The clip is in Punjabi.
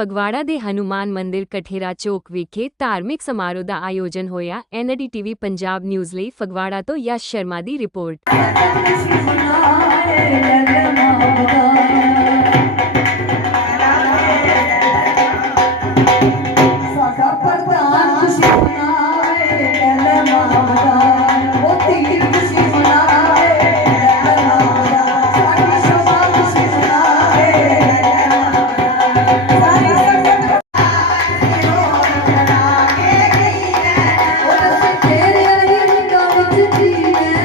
ਫਗਵਾੜਾ ਦੇ ਹਨੂਮਾਨ ਮੰਦਿਰ ਕਠੇਰਾ ਚੌਕ ਵਿਖੇ ਧਾਰਮਿਕ ਸਮਾਰੋਹ ਦਾ ਆਯੋਜਨ ਹੋਇਆ। ਐਨਡੀ ਟੀਵੀ ਪੰਜਾਬ ਨਿਊਜ਼ ਲਈ ਫਗਵਾੜਾ ਤੋਂ ਯਸ਼ ਸ਼ਰਮਾ ਦੀ ਰਿਪੋਰਟ। Thank you.